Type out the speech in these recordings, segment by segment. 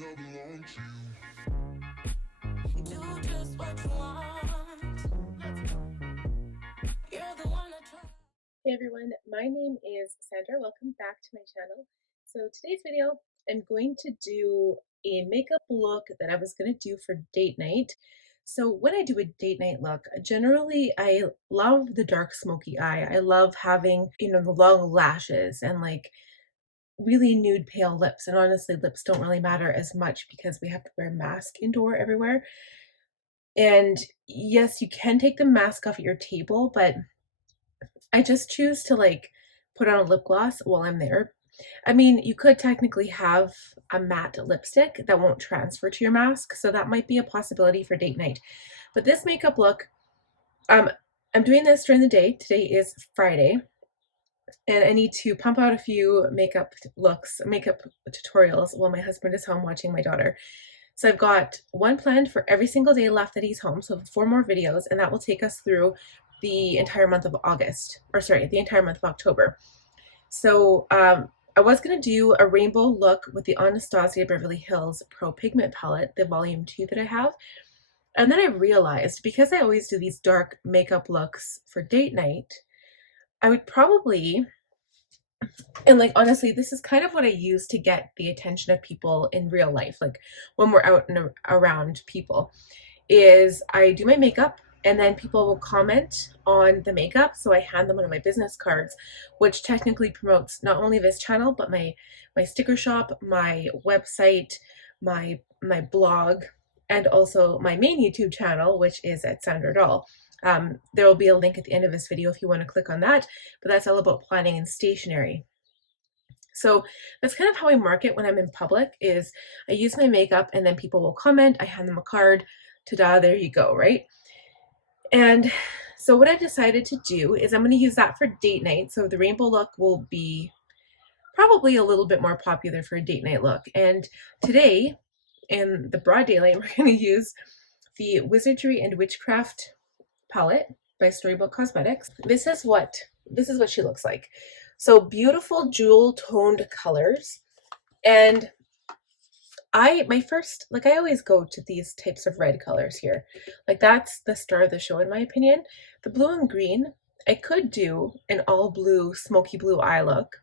Hey everyone, my name is Sandra. Welcome back to my channel. So today's video, I'm going to do a makeup look that I was going to do for date night. So when I do a date night look, generally I love the dark smoky eye. I love having, the long lashes and like really nude pale lips. And honestly, lips don't really matter as much because we have to wear a mask indoor everywhere. And yes, you can take the mask off at your table, but I just choose to like put on a lip gloss while I'm there. I mean, you could technically have a matte lipstick that won't transfer to your mask, so that might be a possibility for date night. But this makeup look, I'm doing this during the day. Today is Friday, and I need to pump out a few makeup looks, makeup tutorials while my husband is home watching my daughter. So I've got one planned for every single day left that he's home, so 4 more videos, and that will take us through the entire month of August, or sorry, the entire month of October. So I was going to do a rainbow look with the Anastasia Beverly Hills Pro Pigment Palette, the volume 2 that I have. And then I realized, because I always do these dark makeup looks for date night, I would probably, and like honestly, this is kind of what I use to get the attention of people in real life, like when we're out and around people, is I do my makeup and then people will comment on the makeup, so I hand them one of my business cards, which technically promotes not only this channel but my sticker shop, my website, my blog, and also my main YouTube channel, which is at Sandra Dahl. There will be a link at the end of this video if you want to click on that, but that's all about planning and stationery. So that's kind of how I market when I'm in public, is I use my makeup and then people will comment, I hand them a card, ta-da, there you go, right? And so what I've decided to do is I'm going to use that for date night. So the rainbow look will be probably a little bit more popular for a date night look. And today, in the broad daylight, we're going to use the Wizardry and Witchcraft palette by Storybook Cosmetics. This is what she looks like. So beautiful jewel toned colors. And I always go to these types of red colors here. Like that's the star of the show in my opinion. The blue and green, I could do an all blue, smoky blue eye look.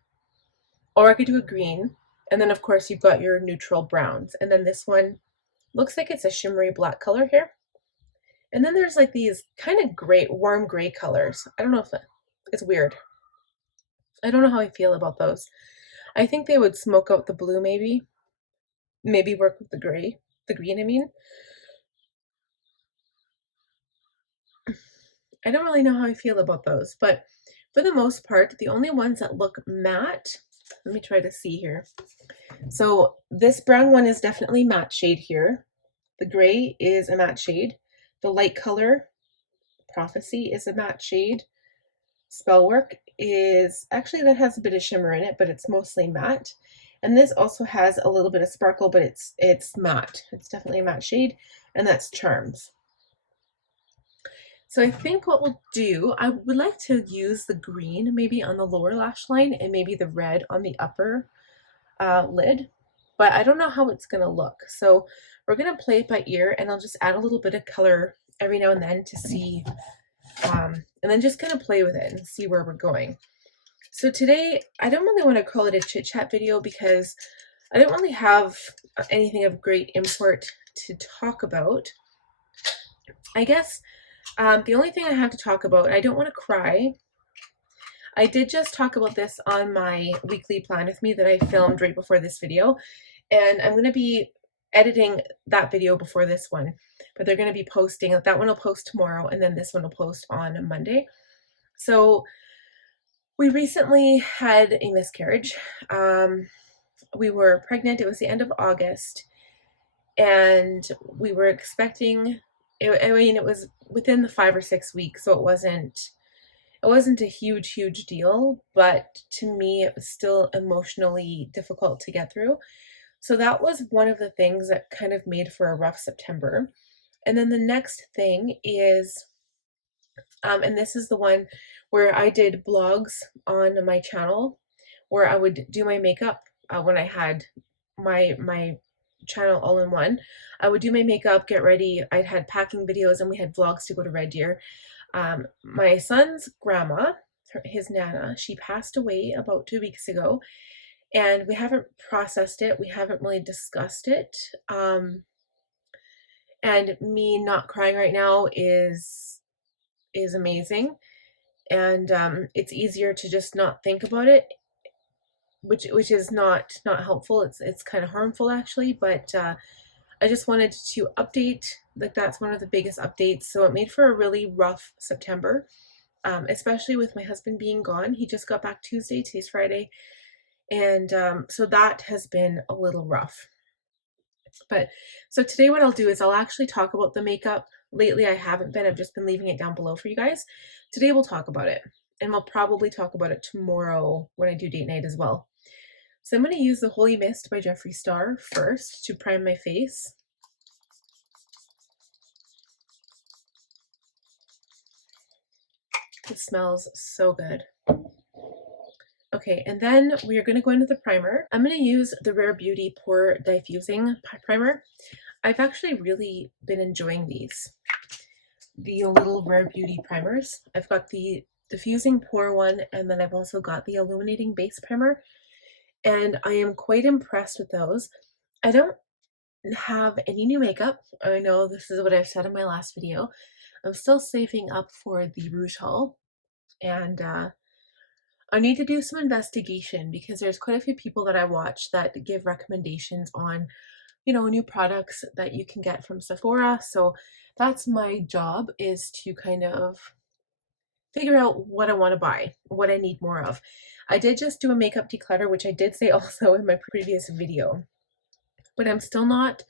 Or I could do a green. And then of course you've got your neutral browns. And then this one looks like it's a shimmery black color here. And then there's like these kind of gray, warm gray colors. I don't know if it's weird. I don't know how I feel about those. I think they would smoke out the blue maybe. Maybe work with the green, I mean. I don't really know how I feel about those, but for the most part, the only ones that look matte, let me try to see here. So this brown one is definitely matte shade here. The gray is a matte shade. The light color, Prophecy, is a matte shade. Spellwork is, actually that has a bit of shimmer in it, but it's mostly matte. And this also has a little bit of sparkle, but it's matte. It's definitely a matte shade, and that's Charms. So I think what we'll do, I would like to use the green maybe on the lower lash line and maybe the red on the upper lid, but I don't know how it's going to look. So we're going to play it by ear, and I'll just add a little bit of color every now and then to see, and then just kind of play with it and see where we're going. So today, I don't really want to call it a chit chat video because I don't really have anything of great import to talk about. I guess the only thing I have to talk about, I don't want to cry. I did just talk about this on my weekly plan with me that I filmed right before this video, and I'm going to be editing that video before this one, but they're going to be posting, that one will post tomorrow, and then this one will post on Monday. So we recently had a miscarriage. We were pregnant. It was the end of August, and we were expecting, I mean, it was within the 5 or 6 weeks, so it wasn't a huge deal, but to me it was still emotionally difficult to get through. So that was one of the things that kind of made for a rough September. And then the next thing is, and this is the one where I did blogs on my channel where I would do my makeup when I had my channel all in one. I would do my makeup, get ready. I'd had packing videos, and we had vlogs to go to Red Deer. My son's grandma, his Nana, she passed away about 2 weeks ago, and we haven't processed it. We haven't really discussed it. And me not crying right now is amazing. And it's easier to just not think about it, which is not helpful. It's kind of harmful actually, but I just wanted to update. Like, that's one of the biggest updates. So it made for a really rough September, especially with my husband being gone. He just got back Tuesday. Today's Friday. And so that has been a little rough. But so today what I'll do is I'll actually talk about the makeup. Lately I haven't been. I've just been leaving it down below for you guys. Today we'll talk about it. And we'll probably talk about it tomorrow when I do date night as well. So I'm going to use the Holy Mist by Jeffree Starr first to prime my face. It smells so good. Okay, and then we are going to go into the primer. I'm going to use the Rare Beauty Pore Diffusing Primer. I've actually really been enjoying these. The little Rare Beauty primers. I've got the Diffusing Pore one, and then I've also got the Illuminating Base Primer. And I am quite impressed with those. I don't have any new makeup. I know this is what I've said in my last video. I'm still saving up for the Rouge haul. And I need to do some investigation because there's quite a few people that I watch that give recommendations on, you know, new products that you can get from Sephora. So that's my job, is to kind of figure out what I want to buy, what I need more of. I did just do a makeup declutter, which I did say also in my previous video, but I'm still not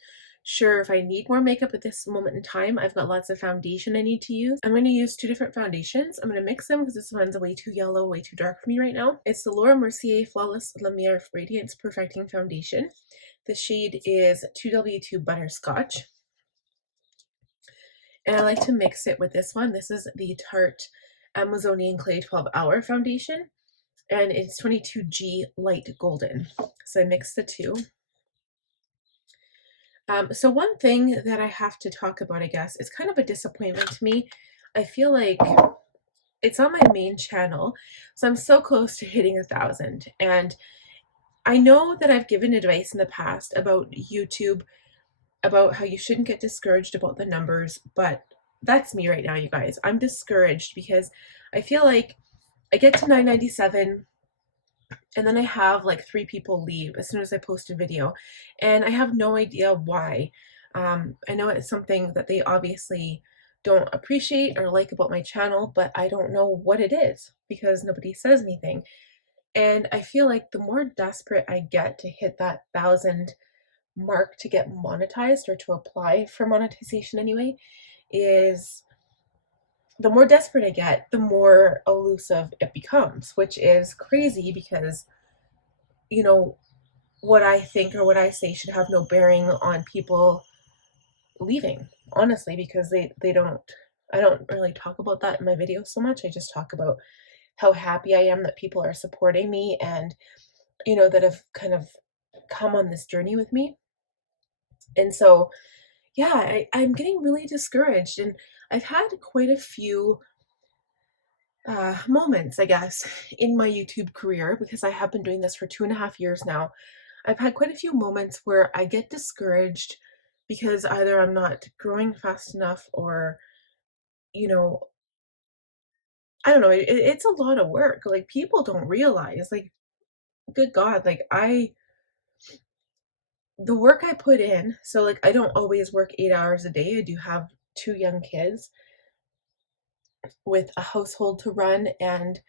sure if I need more makeup at this moment in time. I've got lots of foundation I need to use. I'm going to use 2 different foundations. I'm going to mix them because this one's way too yellow, way too dark for me right now. It's the Laura Mercier Flawless Lumiere Radiance Perfecting Foundation. The shade is 2W2 Butterscotch. And I like to mix it with this one. This is the Tarte Amazonian Clay 12 Hour Foundation. And it's 22G Light Golden. So I mix the two. So one thing that I have to talk about, I guess, is kind of a disappointment to me. I feel like it's on my main channel, so I'm so close to hitting 1,000. And I know that I've given advice in the past about YouTube, about how you shouldn't get discouraged about the numbers, but that's me right now, you guys. I'm discouraged because I feel like I get to 997 and then I have like 3 people leave as soon as I post a video, and I have no idea why. I know it's something that they obviously don't appreciate or like about my channel, but I don't know what it is because nobody says anything. And I feel like the more desperate I get to hit that 1,000 mark to get monetized, or to apply for monetization anyway, is the more desperate I get, the more elusive it becomes, which is crazy because, you know, what I think or what I say should have no bearing on people leaving, honestly, because they don't, I don't really talk about that in my videos so much. I just talk about how happy I am that people are supporting me and, you know, that have kind of come on this journey with me. And so, yeah, I'm getting really discouraged, and I've had quite a few moments, I guess, in my YouTube career, because I have been doing this for 2.5 years now. I've had quite a few moments where I get discouraged because either I'm not growing fast enough, or, you know, I don't know, it's a lot of work. Like, people don't realize, like, good God, like, the work I put in, so like, I don't always work 8 hours a day. I do have 2 young kids with a household to run and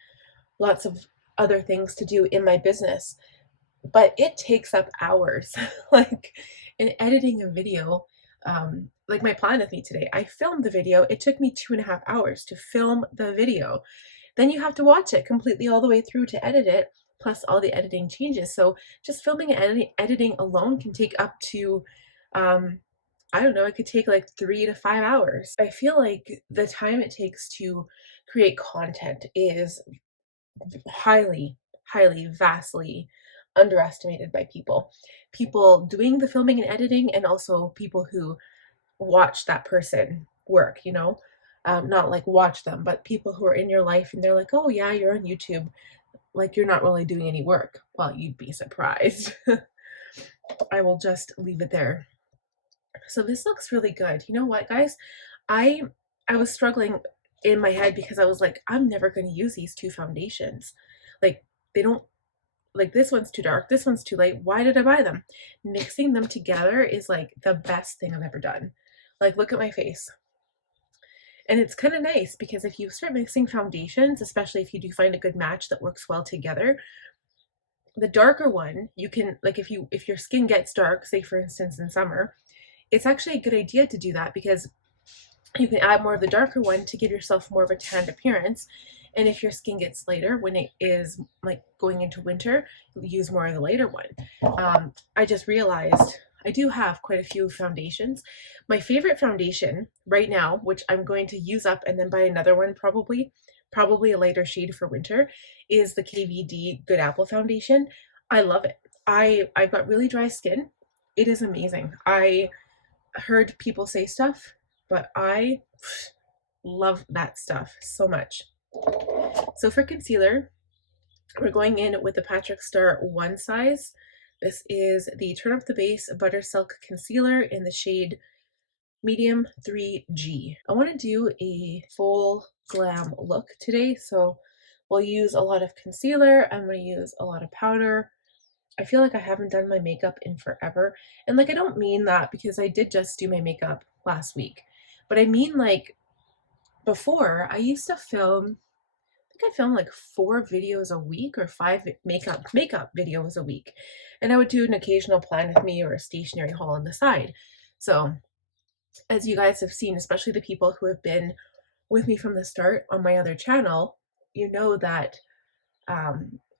lots of other things to do in my business, but it takes up hours. Like, in editing a video, like my plan with me today, I filmed the video. It took me 2.5 hours to film the video. Then you have to watch it completely all the way through to edit it, plus all the editing changes. So just filming and editing alone can take up to, I don't know, it could take like 3 to 5 hours. I feel like the time it takes to create content is highly, vastly underestimated by people. People doing the filming and editing, and also people who watch that person work, you know? Not like watch them, but people who are in your life and they're like, oh yeah, you're on YouTube. Like you're not really doing any work. Well, you'd be surprised. I will just leave it there. So this looks really good. You know what, guys? I I was struggling in my head because I was like, I'm never going to use these two foundations. Like they don't, like this one's too dark, this one's too light. Why did I buy them? Mixing them together is like the best thing I've ever done. Like look at my face. And it's kind of nice because if you start mixing foundations, especially if you do find a good match that works well together, the darker one, you can, like if your skin gets dark, say for instance in summer, it's actually a good idea to do that because you can add more of the darker one to give yourself more of a tanned appearance. And if your skin gets lighter when it is like going into winter, use more of the lighter one. I just realized I do have quite a few foundations. My favorite foundation right now, which I'm going to use up and then buy another one probably a lighter shade for winter, is the KVD Good Apple foundation. I love it. I've got really dry skin. It is amazing. I heard people say stuff, but I love that stuff so much. So for concealer, we're going in with the Patrick Starr One Size. This is the Turn Up the Base Buttersilk Concealer in the shade Medium 3G. I want to do a full glam look today, so we'll use a lot of concealer. I'm going to use a lot of powder. I feel like I haven't done my makeup in forever. And like, I don't mean that because I did just do my makeup last week, but I mean like before I used to film, I think I filmed like 4 videos a week or 5 makeup videos a week. And I would do an occasional plan with me or a stationery haul on the side. So as you guys have seen, especially the people who have been with me from the start on my other channel, you know that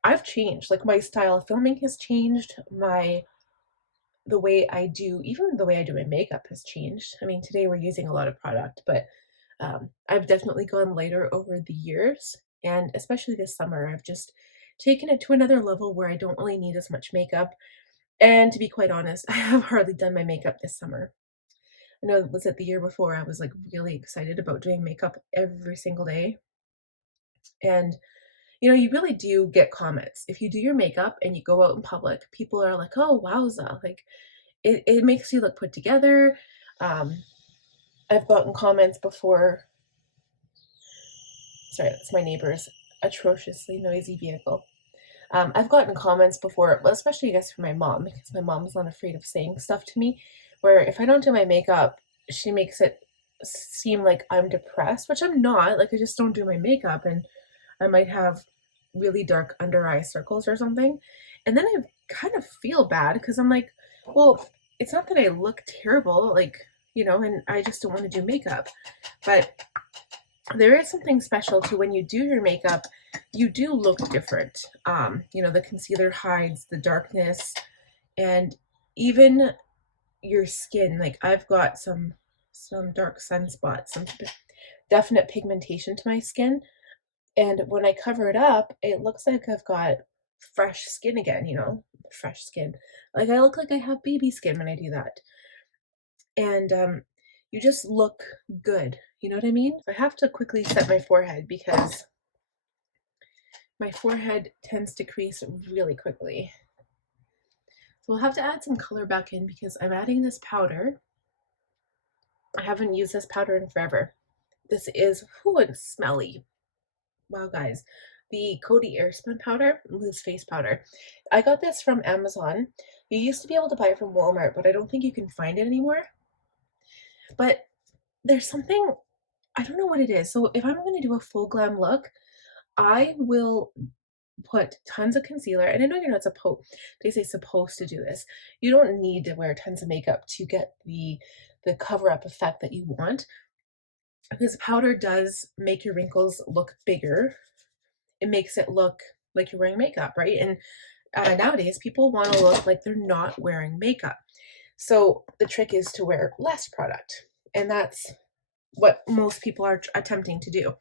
I've changed. Like my style of filming has changed. The way I do, even the way I do my makeup has changed. I mean, today we're using a lot of product, but I've definitely gone lighter over the years. And especially this summer, I've just taken it to another level where I don't really need as much makeup. And to be quite honest, I have hardly done my makeup this summer. I know it was it the year before, I was like really excited about doing makeup every single day. And you know, you really do get comments. If you do your makeup and you go out in public, people are like, oh, wowza. Like, it makes you look put together. I've gotten comments before. Sorry, that's my neighbor's atrociously noisy vehicle. I've gotten comments before, especially I guess from my mom, because my mom's not afraid of saying stuff to me, where if I don't do my makeup, she makes it seem like I'm depressed, which I'm not. Like, I just don't do my makeup, and I might have really dark under eye circles or something. And then I kind of feel bad because I'm like, well, it's not that I look terrible, like, you know, and I just don't want to do makeup. But there is something special to when you do your makeup, you do look different. You know, the concealer hides the darkness, and even your skin. Like I've got some dark sunspots, some definite pigmentation to my skin. And when I cover it up, it looks like I've got fresh skin again, you know, fresh skin. Like I look like I have baby skin when I do that. And you just look good. You know what I mean? I have to quickly set my forehead because my forehead tends to crease really quickly. So we'll have to add some color back in because I'm adding this powder. I haven't used this powder in forever. This is, whew, it's smelly. Wow, guys. The Coty Airspun powder, loose face powder. I got this from Amazon. You used to be able to buy it from Walmart, but I don't think you can find it anymore. But there's something, I don't know what it is. So if I'm going to do a full glam look, I will put tons of concealer. And I know you're not supposed, they say supposed to do this. You don't need to wear tons of makeup to get the cover-up effect that you want. Because powder does make your wrinkles look bigger. It makes it look like you're wearing makeup, right? And nowadays, people want to look like they're not wearing makeup. So the trick is to wear less product. And that's what most people are attempting to do.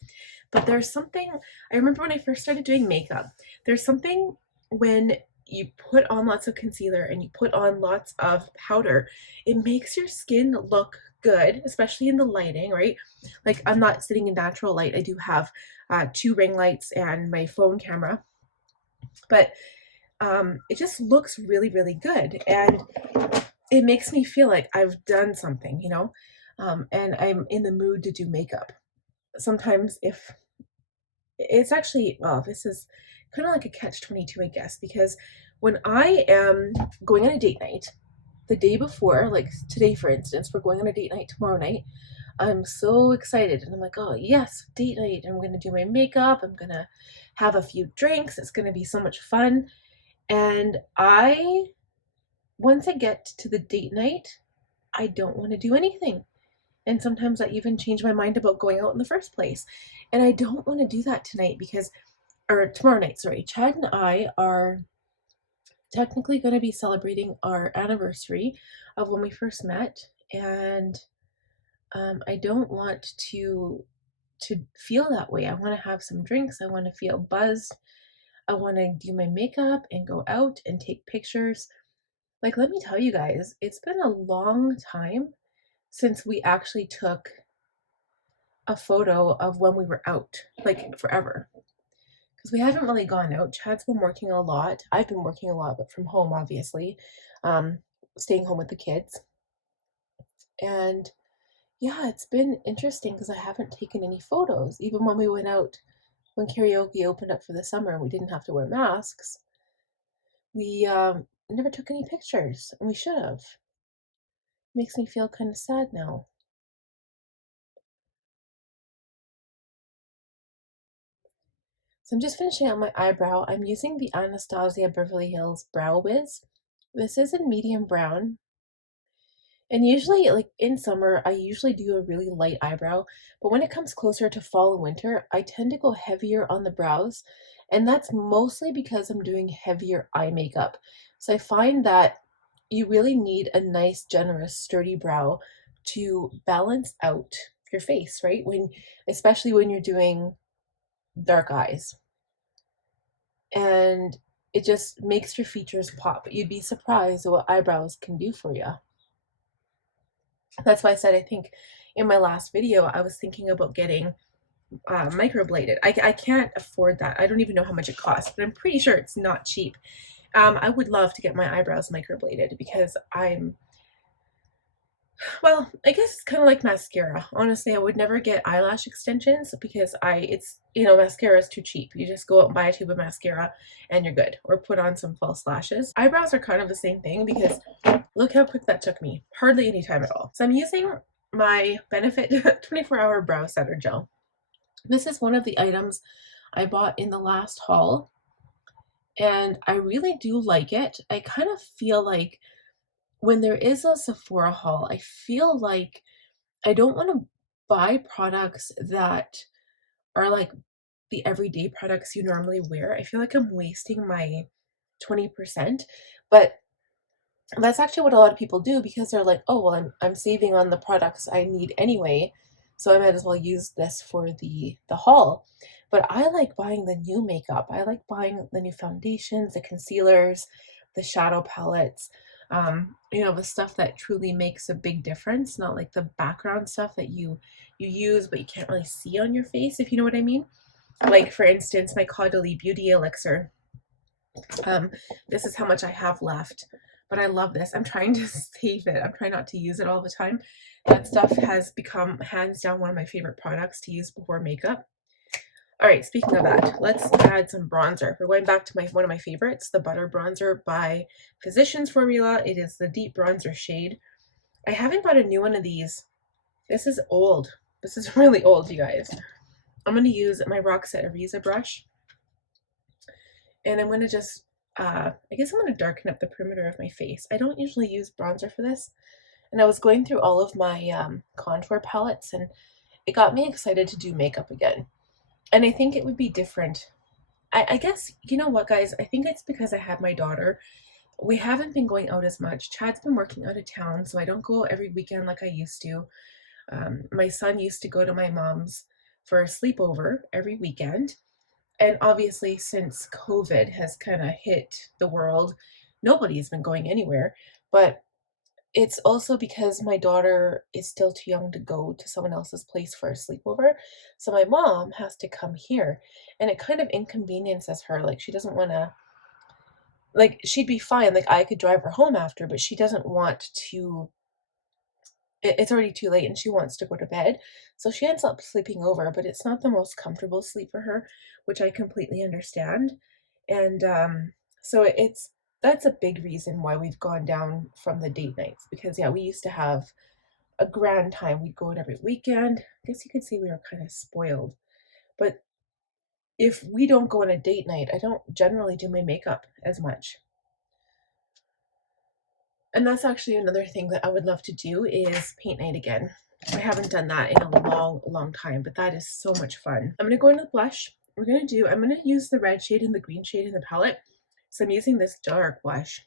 But there's something, I remember when I first started doing makeup, there's something when you put on lots of concealer and you put on lots of powder, it makes your skin look good, especially in the lighting, right? Like, I'm not sitting in natural light. I do have 2 ring lights and my phone camera, but it just looks really, really good. And it makes me feel like I've done something, you know, and I'm in the mood to do makeup. Sometimes if it's actually, well, this is kind of like a catch-22, I guess, because when I am going on a date night, the day before, like today, for instance, we're going on a date night tomorrow night, I'm so excited and I'm like, oh yes, date night. I'm going to do my makeup. I'm going to have a few drinks. It's going to be so much fun. And once I get to the date night, I don't want to do anything. And sometimes I even change my mind about going out in the first place. And I don't want to do that tonight because, or tomorrow night, sorry. Chad and I are technically going to be celebrating our anniversary of when we first met. And I don't want to feel that way. I want to have some drinks. I want to feel buzzed. I want to do my makeup and go out and take pictures. Like, let me tell you guys, it's been a long time since we actually took a photo of when we were out, like forever. Because we haven't really gone out. Chad's been working a lot. I've been working a lot, but from home, obviously. Staying home with the kids. And yeah, it's been interesting because I haven't taken any photos. Even when we went out, when karaoke opened up for the summer and we didn't have to wear masks, we never took any pictures, and we should have. Makes me feel kind of sad now. So I'm just finishing out my eyebrow. I'm using the Anastasia Beverly Hills Brow Whiz. This is in medium brown. And usually, like in summer, I usually do a really light eyebrow, but when it comes closer to fall and winter, I tend to go heavier on the brows, and that's mostly because I'm doing heavier eye makeup. So I find that you really need a nice, generous, sturdy brow to balance out your face, right? Especially when you're doing dark eyes. And it just makes your features pop. You'd be surprised at what eyebrows can do for you. That's why I said, I think in my last video, I was thinking about getting microbladed. I can't afford that. I don't even know how much it costs, but I'm pretty sure it's not cheap. I would love to get my eyebrows microbladed because well, I guess it's kind of like mascara. Honestly, I would never get eyelash extensions because mascara is too cheap. You just go out and buy a tube of mascara and you're good. Or put on some false lashes. Eyebrows are kind of the same thing because look how quick that took me. Hardly any time at all. So I'm using my Benefit 24-hour brow setter gel. This is one of the items I bought in the last haul. And I really do like it. I kind of feel like when there is a Sephora haul, I feel like I don't want to buy products that are like the everyday products you normally wear. I feel like I'm wasting my 20%, but that's actually what a lot of people do because they're like, oh, well, I'm saving on the products I need anyway, so I might as well use this for the haul. But I like buying the new makeup. I like buying the new foundations, the concealers, the shadow palettes, the stuff that truly makes a big difference, not like the background stuff that you use but you can't really see on your face, if you know what I mean. Like, for instance, my Coty Beauty Elixir. This is how much I have left, but I love this. I'm trying to save it. I'm trying not to use it all the time. That stuff has become hands down one of my favorite products to use before makeup. All right, speaking of that, let's add some bronzer. We're going back to one of my favorites, the Butter Bronzer by Physicians Formula. It is the deep bronzer shade. I haven't got a new one of these. This is old. This is really old, you guys. I'm going to use my Roxette Ariza brush. And I'm going to just, I guess I'm going to darken up the perimeter of my face. I don't usually use bronzer for this. And I was going through all of my contour palettes, and it got me excited to do makeup again. And I think it would be different. I guess, you know what, guys? I think it's because I had my daughter. We haven't been going out as much. Chad's been working out of town, so I don't go every weekend like I used to. My son used to go to my mom's for a sleepover every weekend. And obviously, since COVID has kind of hit the world, nobody's been going anywhere. But it's also because my daughter is still too young to go to someone else's place for a sleepover. So my mom has to come here, and it kind of inconveniences her. Like, she doesn't want to, like, she'd be fine. Like, I could drive her home after, but she doesn't want to. It's already too late and she wants to go to bed. So she ends up sleeping over, but it's not the most comfortable sleep for her, which I completely understand. And so that's a big reason why we've gone down from the date nights, because yeah, we used to have a grand time. We'd go out every weekend. I guess you could say we were kind of spoiled. But if we don't go on a date night, I don't generally do my makeup as much. And that's actually another thing that I would love to do, is paint night again. I haven't done that in a long time, but that is so much fun. I'm going to go into the blush. I'm going to use the red shade and the green shade in the palette. So I'm using this dark blush.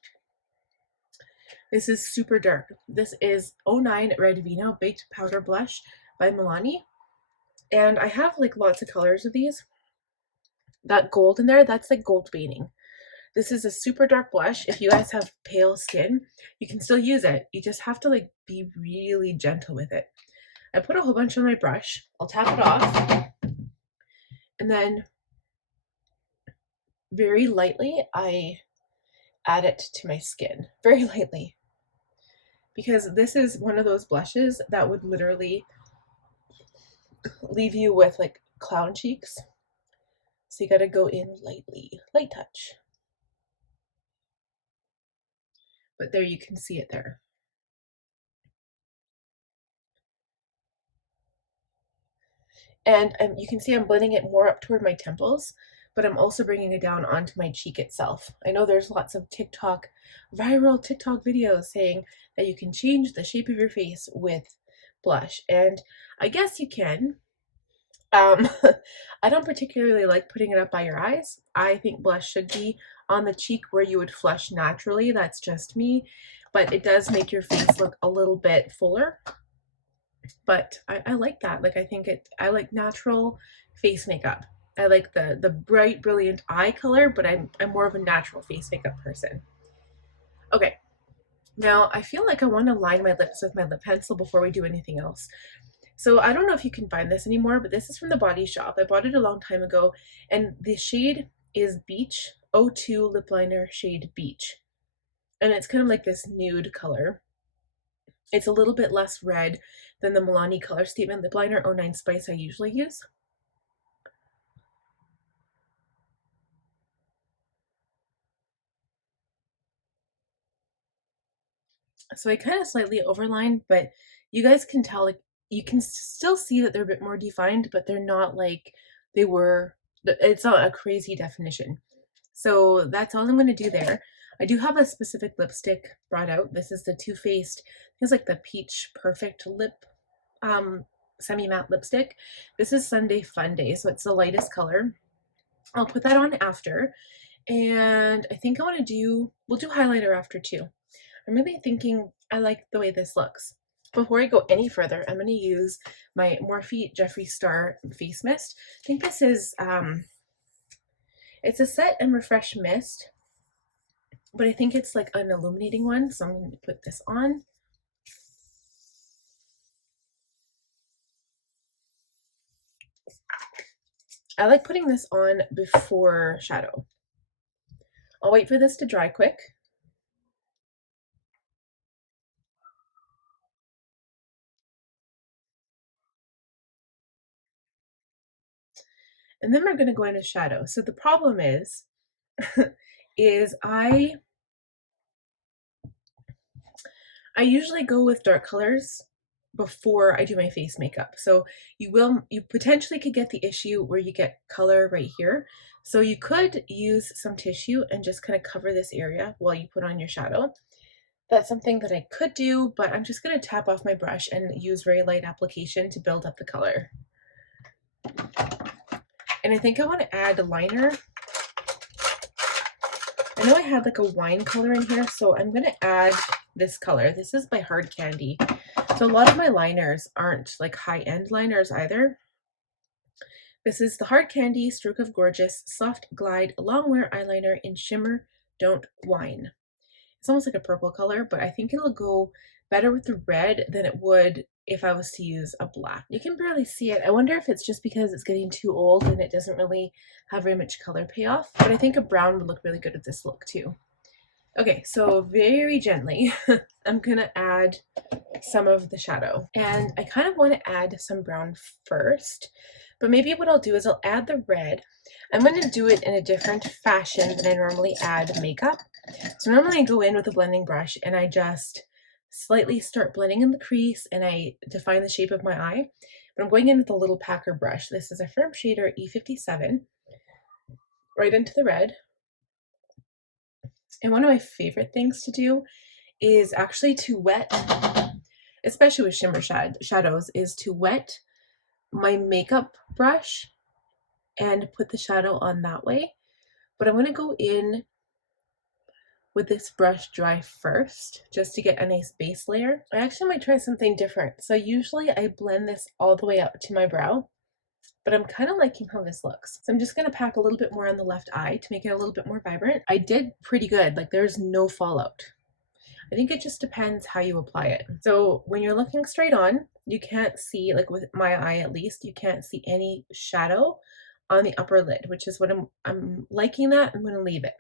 This is super dark. This is 09 Red Vino Baked Powder Blush by Milani. And I have like lots of colors of these. That gold in there, that's like gold veining. This is a super dark blush. If you guys have pale skin, you can still use it. You just have to like be really gentle with it. I put a whole bunch on my brush. I'll tap it off. And then very lightly, I add it to my skin. Very lightly. Because this is one of those blushes that would literally leave you with like clown cheeks. So you gotta go in lightly. Light touch. But there you can see it there. And you can see I'm blending it more up toward my temples, but I'm also bringing it down onto my cheek itself. I know there's lots of viral TikTok videos saying that you can change the shape of your face with blush, and I guess you can. I don't particularly like putting it up by your eyes. I think blush should be on the cheek where you would flush naturally. That's just me, but it does make your face look a little bit fuller. But I like that. Like, I like natural face makeup. I like the bright, brilliant eye color, but I'm more of a natural face makeup person. Okay, now I feel like I want to line my lips with my lip pencil before we do anything else. So I don't know if you can find this anymore, but this is from the Body Shop. I bought it a long time ago, and the shade is Beach 02 Lip Liner shade Beach. And it's kind of like this nude color. It's a little bit less red than the Milani Color Statement Lip Liner 09 Spice I usually use. So I kind of slightly overlined, but you guys can tell, like, you can still see that they're a bit more defined, but they're not like they were. It's not a crazy definition. So that's all I'm going to do there. I do have a specific lipstick brought out. This is the Too Faced, it's like the Peach Perfect Lip semi-matte lipstick. This is Sunday Fun Day, so it's the lightest color. I'll put that on after. And I think we'll do highlighter after too. I'm really thinking I like the way this looks. Before I go any further, I'm going to use my Morphe Jeffree Starr Face Mist. I think this is, it's a set and refresh mist, but I think it's like an illuminating one, so I'm going to put this on. I like putting this on before shadow. I'll wait for this to dry quick. And then we're going to go into shadow. So the problem is, I usually go with dark colors before I do my face makeup. So you potentially could get the issue where you get color right here. So you could use some tissue and just kind of cover this area while you put on your shadow. That's something that I could do, but I'm just going to tap off my brush and use very light application to build up the color. And I think I want to add a liner. I know I had like a wine color in here, so I'm going to add this color. This is by Hard Candy. So a lot of my liners aren't like high-end liners either. This is the Hard Candy Stroke of Gorgeous Soft Glide Longwear Eyeliner in Shimmer Don't Whine. It's almost like a purple color, but I think it'll go better with the red than it would if I was to use a black. You can barely see it. I wonder if it's just because it's getting too old and it doesn't really have very much color payoff, but I think a brown would look really good with this look too. Okay, so very gently, I'm gonna add some of the shadow, and I kind of want to add some brown first, but maybe what I'll do is I'll add the red. I'm going to do it in a different fashion than I normally add makeup. So normally I go in with a blending brush and I just slightly start blending in the crease and I define the shape of my eye, but I'm going in with a little packer brush. This is a firm shader E57, right into the red. And one of my favorite things to do is actually to wet, especially with shimmer shadows, is to wet my makeup brush and put the shadow on that way. But I'm going to go in with this brush dry first, just to get a nice base layer. I actually might try something different. So usually I blend this all the way up to my brow, but I'm kind of liking how this looks. So I'm just going to pack a little bit more on the left eye to make it a little bit more vibrant. I did pretty good, like there's no fallout. I think it just depends how you apply it. So when you're looking straight on, you can't see, like with my eye at least, you can't see any shadow on the upper lid, which is what I'm liking that. I'm going to leave it.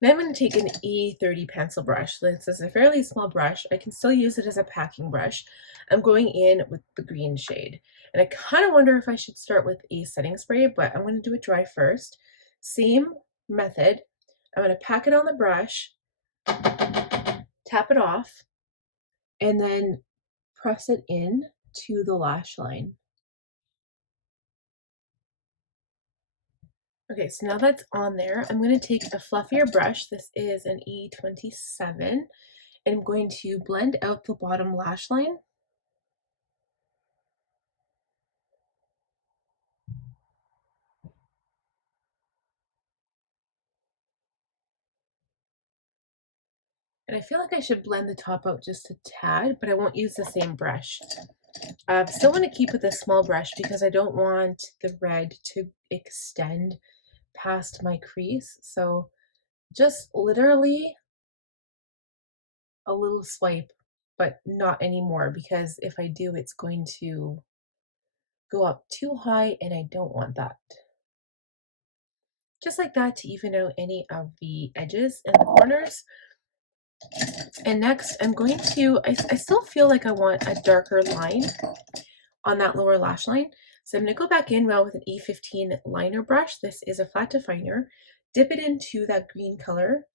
Then I'm going to take an E30 pencil brush. This is a fairly small brush. I can still use it as a packing brush. I'm going in with the green shade. And I kind of wonder if I should start with a setting spray, but I'm going to do it dry first. Same method. I'm going to pack it on the brush, tap it off, and then press it in to the lash line. Okay, so now that's on there, I'm going to take a fluffier brush. This is an E27, and I'm going to blend out the bottom lash line. And I feel like I should blend the top out just a tad, but I won't use the same brush. I still want to keep with this small brush because I don't want the red to extend past my crease. So just literally a little swipe, but not anymore, because if I do, it's going to go up too high and I don't want that. Just like that to even out any of the edges and the corners. And next I'm going to, I still feel like I want a darker line on that lower lash line. So I'm going to go back in now with an E15 liner brush. This is a flat definer. Dip it into that green color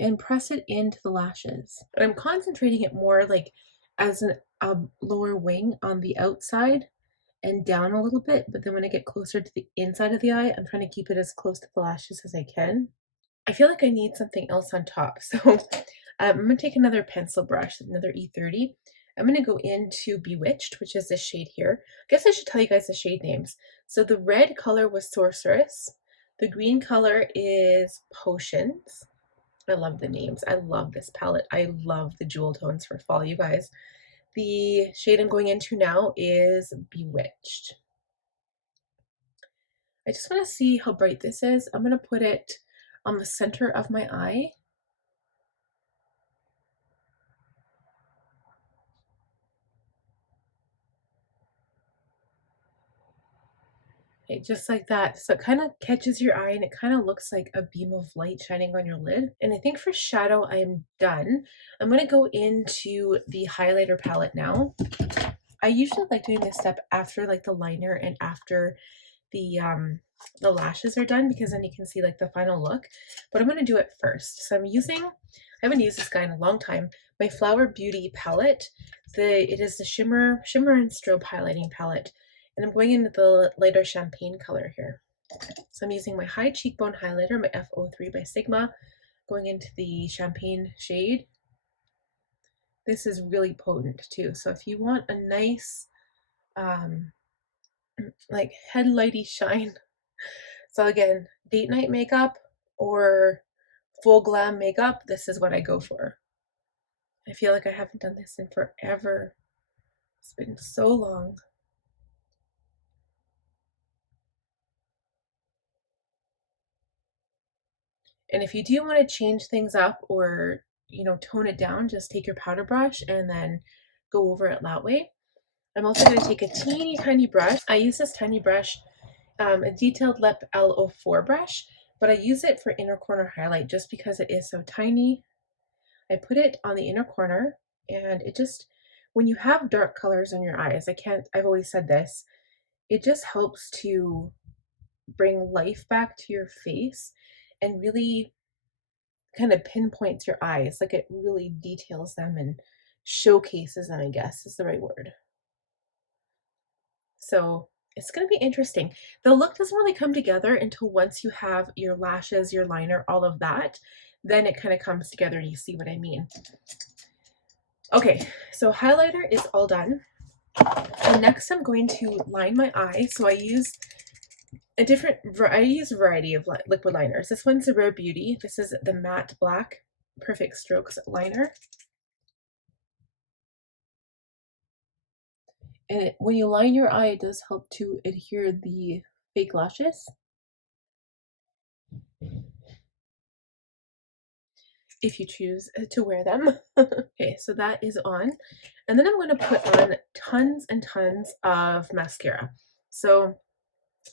and press it into the lashes. But I'm concentrating it more like as a lower wing on the outside and down a little bit, but then when I get closer to the inside of the eye, I'm trying to keep it as close to the lashes as I can. I feel like I need something else on top, so I'm going to take another pencil brush, another E30. I'm going to go into Bewitched, which is this shade here. I guess I should tell you guys the shade names. So the red color was Sorceress. The green color is Potions. I love the names. I love this palette. I love the jewel tones for fall, you guys. The shade I'm going into now is Bewitched. I just want to see how bright this is. I'm going to put it on the center of my eye. Okay, just like that. So it kind of catches your eye and it kind of looks like a beam of light shining on your lid. And I think for shadow, I am done. I'm going to go into the highlighter palette now. I usually like doing this step after like the liner and after the lashes are done, because then you can see like the final look, but I'm going to do it first. So I'm using, I haven't used this guy in a long time, my Flower Beauty palette. It is the shimmer and strobe highlighting palette, and I'm going into the lighter champagne color here. So I'm using my high cheekbone highlighter, my F03 by Sigma, going into the champagne shade. This is really potent too, so if you want a nice like headlighty shine. So again, date night makeup or full glam makeup, this is what I go for. I feel like I haven't done this in forever. It's been so long. And if you do want to change things up or, you know, tone it down, just take your powder brush and then go over it that way. I'm also going to take a teeny tiny brush. I use this tiny brush, a Detailed Lip L04 brush, but I use it for inner corner highlight just because it is so tiny. I put it on the inner corner, and it just, when you have dark colors in your eyes, I've always said this, it just helps to bring life back to your face and really kind of pinpoints your eyes. Like it really details them and showcases them, I guess is the right word. So it's going to be interesting. The look doesn't really come together until once you have your lashes, your liner, all of that. Then it kind of comes together and you see what I mean. Okay, so highlighter is all done. And next I'm going to line my eye. So I use a variety of liquid liners. This one's a Rare Beauty. This is the Matte Black Perfect Strokes liner. And when you line your eye, it does help to adhere the fake lashes. If you choose to wear them. Okay, so that is on. And then I'm going to put on tons and tons of mascara. So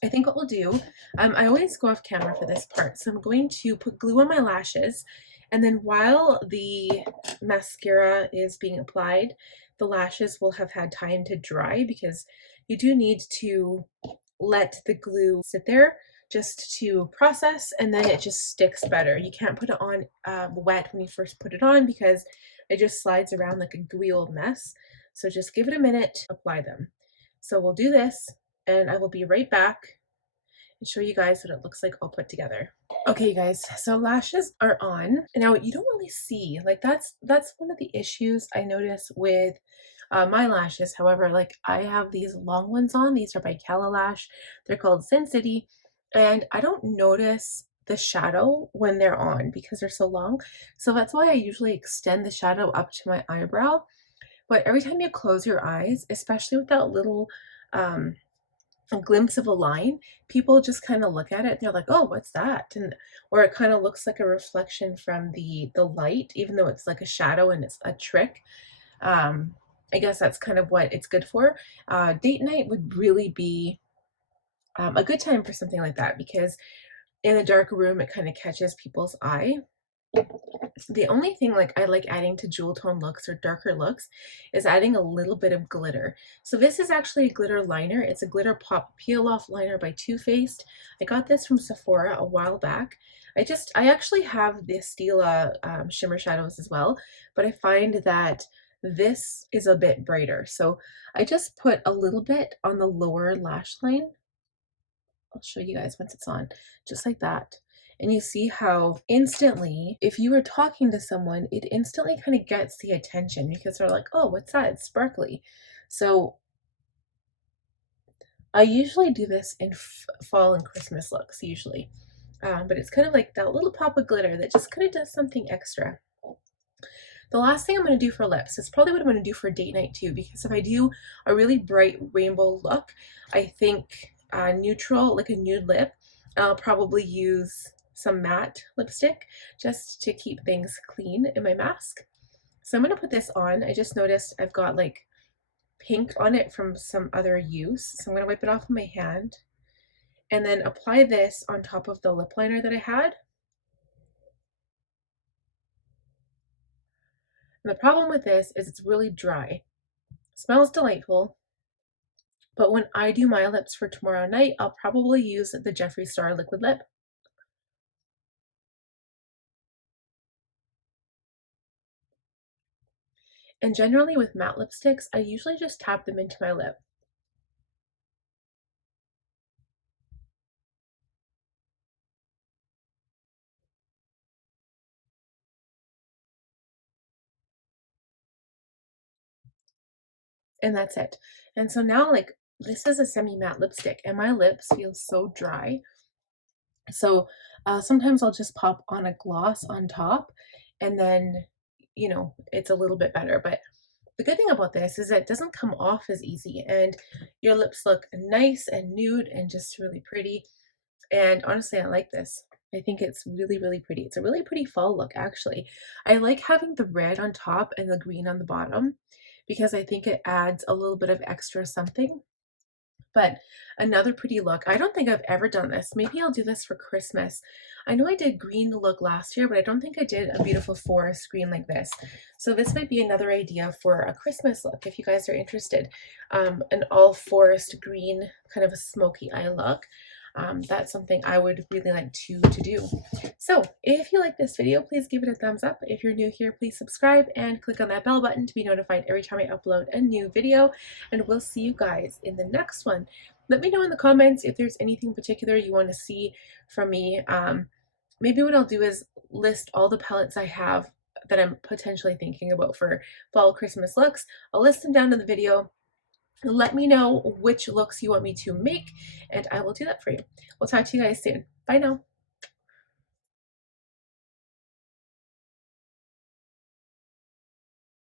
I think what we'll do, I always go off camera for this part. So I'm going to put glue on my lashes. And then while the mascara is being applied, the lashes will have had time to dry because you do need to let the glue sit there just to process, and then it just sticks better. You can't put it on wet when you first put it on because it just slides around like a gooey old mess. So just give it a minute, apply them. So we'll do this and I will be right back and show you guys what it looks like all put together. Okay guys, so lashes are on. Now you don't really see, like that's one of the issues I notice with my lashes. However, like I have these long ones on. These are by Calalash. They're called Sin City. And I don't notice the shadow when they're on because they're so long. So that's why I usually extend the shadow up to my eyebrow. But every time you close your eyes, especially with that little a glimpse of a line, people just kind of look at it and they're like, oh, what's that? And or it kind of looks like a reflection from the light, even though it's like a shadow and it's a trick. I guess that's kind of what it's good for. Date night would really be a good time for something like that because in a dark room it kind of catches people's eye. The only thing like I like adding to jewel tone looks or darker looks is adding a little bit of glitter. So this is actually a glitter liner. It's a Glitter Pop Peel Off Liner by Too Faced. I got this from Sephora a while back. I actually have the Stila shimmer shadows as well, but I find that this is a bit brighter. So I just put a little bit on the lower lash line. I'll show you guys once it's on, just like that. And you see how instantly, if you were talking to someone, it instantly kind of gets the attention because they're like, oh, what's that? It's sparkly. So I usually do this in fall and Christmas looks, usually. But it's kind of like that little pop of glitter that just kind of does something extra. The last thing I'm going to do for lips is probably what I'm going to do for date night too, because if I do a really bright rainbow look, I think neutral, like a nude lip, I'll probably use some matte lipstick just to keep things clean in my mask. So I'm going to put this on. I just noticed I've got like pink on it from some other use. So I'm going to wipe it off with my hand and then apply this on top of the lip liner that I had. And the problem with this is it's really dry. It smells delightful, but when I do my lips for tomorrow night, I'll probably use the Jeffree Star liquid lip. And generally with matte lipsticks, I usually just tap them into my lip. And that's it. And so now like this is a semi-matte lipstick and my lips feel so dry. So sometimes I'll just pop on a gloss on top and then, you know, it's a little bit better. But the good thing about this is that it doesn't come off as easy and your lips look nice and nude and just really pretty. And honestly, I like this. I think it's really, really pretty. It's a really pretty fall look, actually. I like having the red on top and the green on the bottom because I think it adds a little bit of extra something. But another pretty look, I don't think I've ever done this. Maybe I'll do this for Christmas. I know I did green look last year, but I don't think I did a beautiful forest green like this. So this might be another idea for a Christmas look if you guys are interested. An all forest green, kind of a smoky eye look. That's something I would really like to do. So if you like this video, please give it a thumbs up. If you're new here, please subscribe and click on that bell button to be notified every time I upload a new video. And we'll see you guys in the next one. Let me know in the comments if there's anything particular you want to see from me. Maybe what I'll do is list all the palettes I have that I'm potentially thinking about for fall Christmas looks. I'll list them down in the video. Let me know which looks you want me to make, and I will do that for you. We'll talk to you guys soon. Bye now.